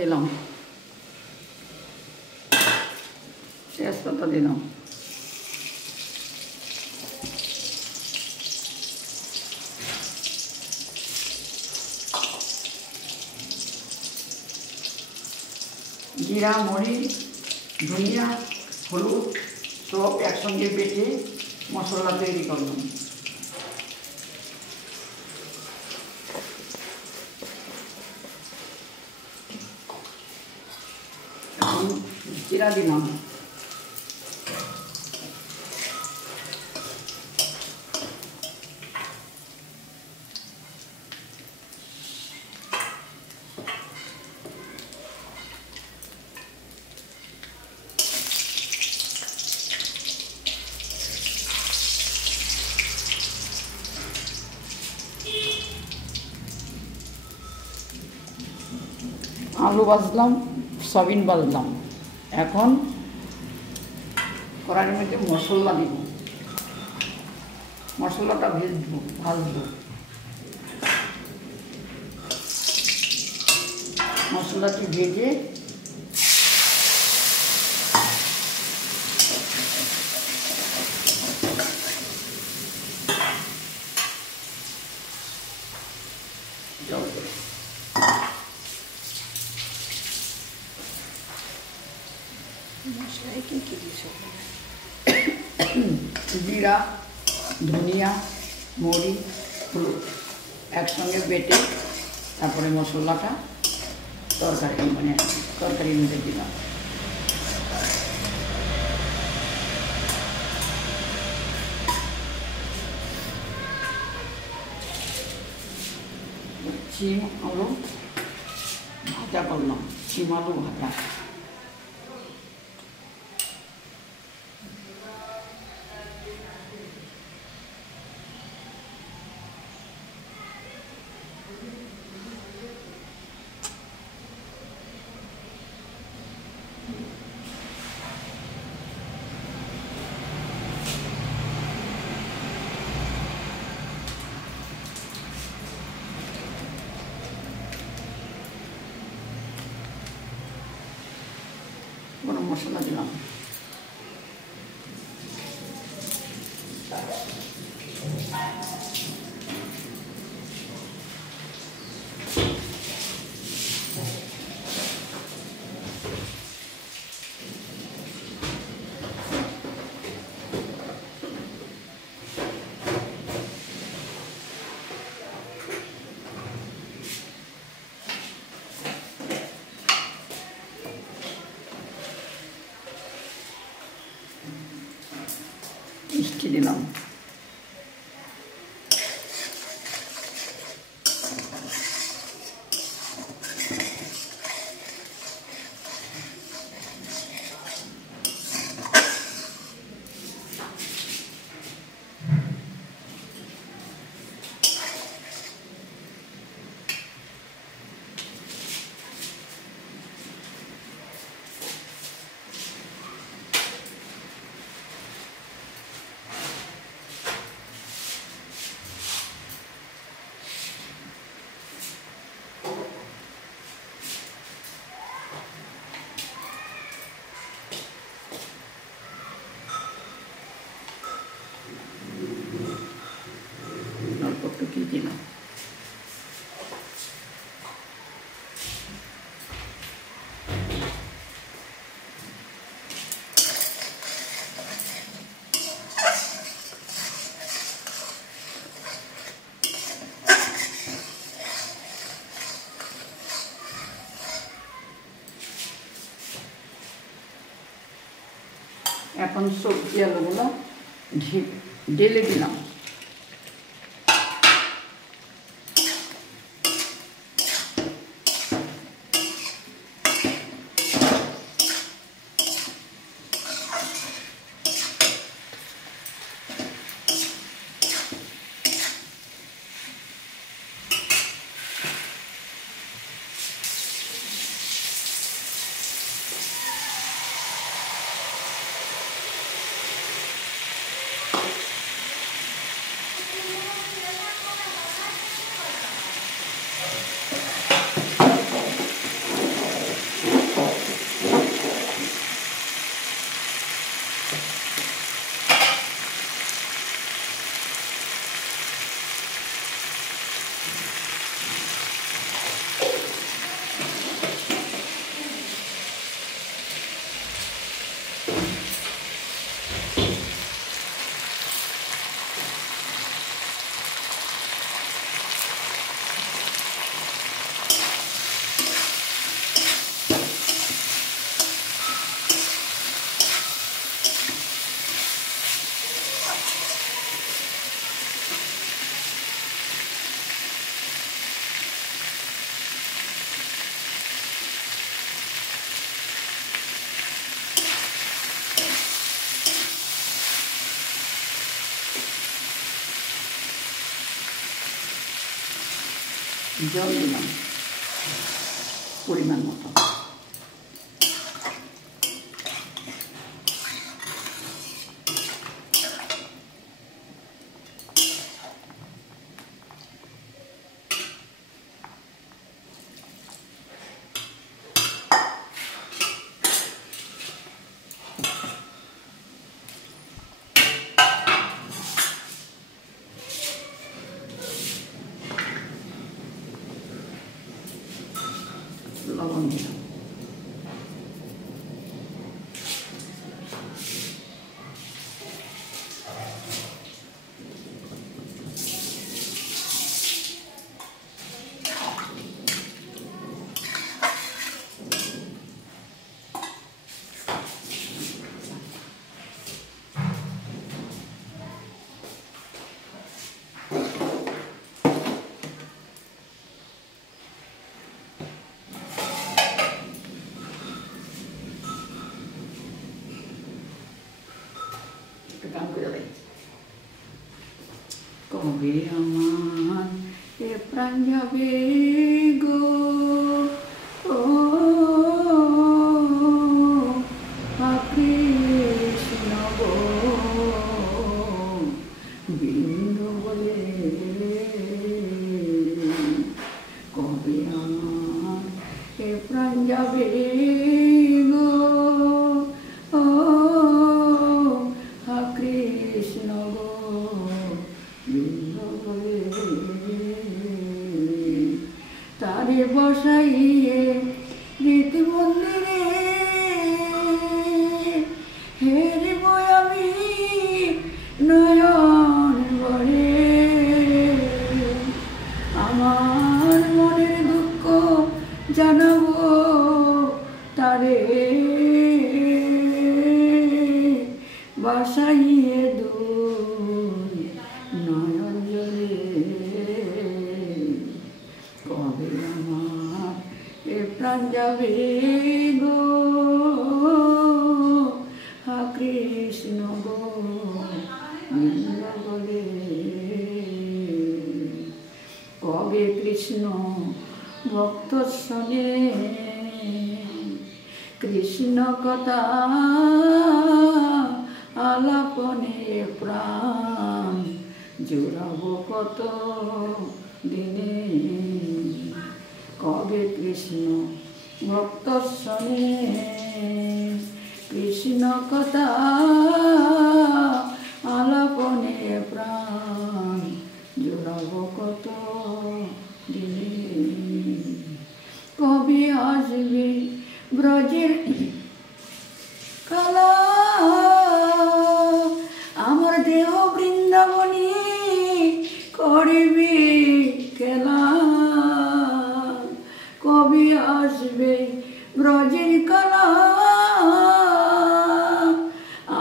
দিলাম, তেজপাতা দিলাম, জিরা, মরিচ, ধনিয়া, হলুদ সব একসঙ্গে বেটে মশলা তৈরি করলাম। এখন জিরা দিলাম, আলু ভাজলাম, সয়াবিন ভাজলাম। এখন কড়াইয়ের মধ্যে মশলা দিব, মশলাটা ভাজবো। মশলাটি ভেজে জল দেব। মশলায় কী কী দিয়েছ? জিরা, ধনিয়া, মরিচ, হলুদ একসঙ্গে বেটে তারপরে মশলাটা তরকারির মধ্যে দিলাম। শিম আলু ভাজা করলাম, শিম আলু ভাজা। গরম মশলা দিলাম, মিষ্টি দিলাম, অল্প একটু কি দিলাম। এখন সবজি আলুগুলো ঢেলে দিলাম। জল দিলাম পরিমাণ মতো। লবণ দিলাম। গান করে দেয়, কবে আমার এ প্রাণ যাবে গো, ও কৃষ্ণ গো, বিন্দু বলে কবে আমার এ প্রাণ যাবে গো, ও কৃষ্ণ গো, বিন্দু বলে তারে বসাইয়ে রীতি মন্দিরে হেরিব আমি নয়ন ভরে, আমার মনের দুঃখ জানাবো তারে বাসাইয়ে দুই নয়ন জলে, কবে আমার এ প্রাণ যাবে গো, কৃষ্ণ গো, বিন্দু বলে কবে কৃষ্ণ ভক্ত শোনে কৃষ্ণ কথা আলাপনে প্রাণ জুড়াবো কত দিনে, কবে কৃষ্ণ ভক্ত শোনে কৃষ্ণ কথা আলাপনে প্রাণ জুড়াবো কত দিনে, কবে আসবে ব্রজের কালা আমার দেহ বৃন্দাবনী করবে খেলা, কবে আসবে ব্রজের কালা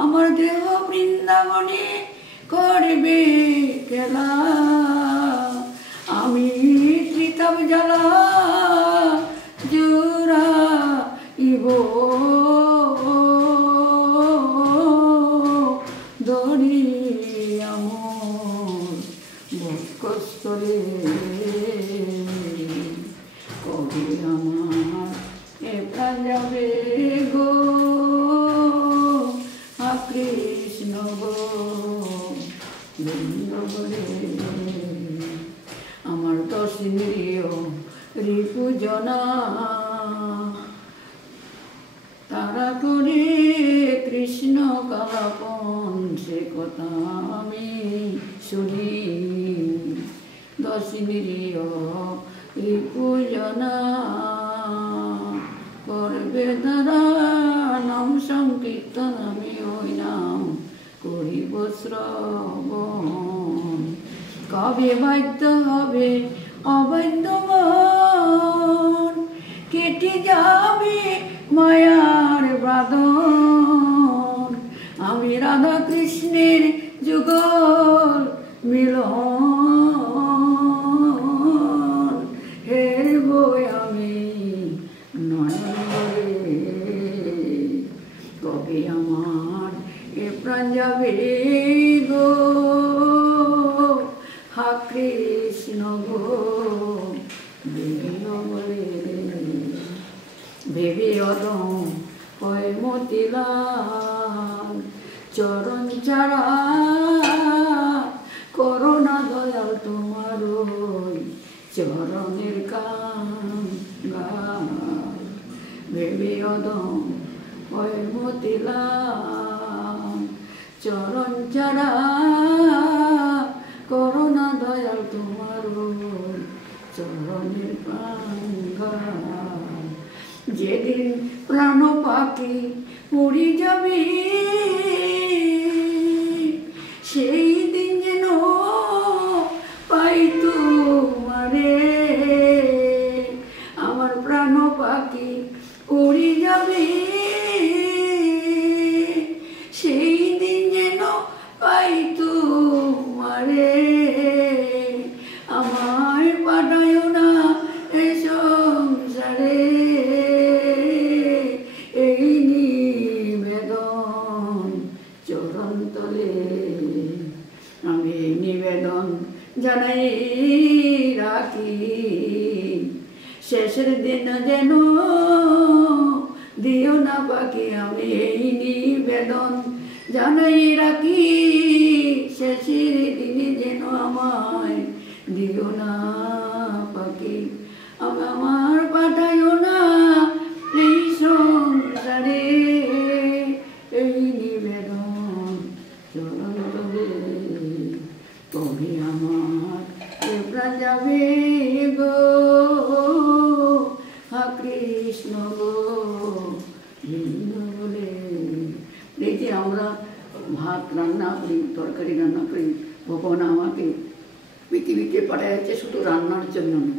আমার দেহ বৃন্দাবনী করবে খেলা, আমি ত্রিতাপ জ্বালা জুড়াইব দড়ি আমার বক্ষস্থলে, কবে আমার এ প্রাণ যাবে গো, কৃষ্ণ গো, বিন্দু বলে আমার দশ ইন্দ্রিয় রিপুজনা তারা করে কৃষ্ণ কালাপন সে কথা আমি শুনি, দশ ইন্দ্রিয় রিপুজনা করবে তারা নাম সংকীর্তন আমি ওই নাম করিব শ্রবণ, কবে বাধ্য হবে অবাধ্য মন কেটে যাবে মায়ার বাঁধন, আমি রাধা কৃষ্ণের যুগল মিলন হেরব আমি নয়ন ভরে, কবে আমার এ প্রাণ যাবে গো, কৃষ্ণ গো, ভেবে অদম হয় মতিলাল। চরণ ছাড়া করোনা দয়াল তোমার চরণের কাঙ্গাল। ভেবে অদম হয় মতিলাল। চরণ ছাড়া করোনা দয়াল তোমার চরণের কাঙ্গাল। যেদিন প্রাণ পাখি উড়ি যাবে সেই দিন যেন পাই তোমারে। আমার প্রাণ পাখি উড়ি যাবে সেই দিন যেন পাই তোমারে। আমায় পাঠায় না এ সংসারে এই নিবেদন চরণ তলে। আমি নিবেদন জানাই রাখি শেষের দিন যেন দিও না পাখি। আমি এই নিবেদন জানাই রাখি শেষের দিনে যেন আমায় দিও না পাখি। আমার পাঠায় না এই সংসারে এই নিবেদন চরণ তলে। তবে আমার প্রাণ যাবে গো হা কৃষ্ণ গো বলে। এই যে আমরা ভাত রান্না করি, তরকারি রান্না করি, ভগবান আমাকে পৃথিবীতে পাঠিয়েছে শুধু রান্নার জন্য না,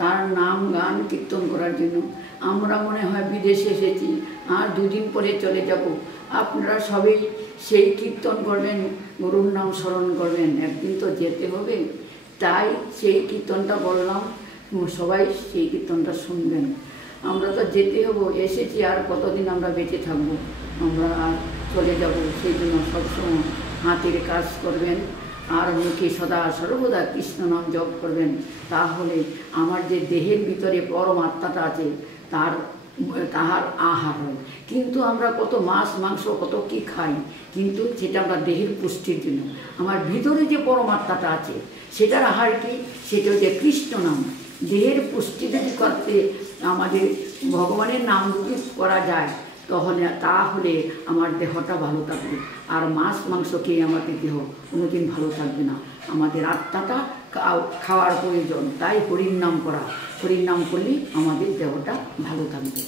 তার নাম গান কীর্তন করার জন্য। আমরা মনে হয় বিদেশে এসেছি আর দুদিন পরে চলে যাব। আপনারা সবাই সেই কীর্তন করবেন, গুরুর নাম স্মরণ করবেন, একদিন তো যেতে হবে। তাই সেই কীর্তনটা বললাম, সবাই সেই কীর্তনটা শুনবেন। আমরা তো যেতে হবো, এসেছি আর কতদিন আমরা বেঁচে থাকবো, আমরা আর চলে যাব। সেই জন্য সবসময় হাতের কাজ করবেন আর মুখে সদা সর্বদা কৃষ্ণ নাম জপ করবেন। তাহলে আমার যে দেহের ভিতরে পরমাত্মাটা আছে তাহার আহার হয়। কিন্তু আমরা কত মাছ মাংস কত কি খাই, কিন্তু সেটা আমরা দেহের পুষ্টির জন্য। আমার ভিতরে যে পরমাত্মাটা আছে সেটার আহার কি? সেটা হচ্ছে কৃষ্ণ নাম। দেহের পুষ্টি যদি করতে আমাদের ভগবানের নাম যদি করা যায় তাহলে আমার দেহটা ভালো থাকবে। আর মাছ মাংস খেয়ে আমাদের দেহ কোনোদিন ভালো থাকবে না। আমাদের আত্মাটা খাওয়ার প্রয়োজন। তাই হরির নাম করা, হরির নাম করলেই আমাদের দেহটা ভালো থাকবে।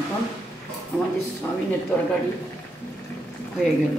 এখন আমাদের সয়াবিনের তরকারি হয়ে গেল।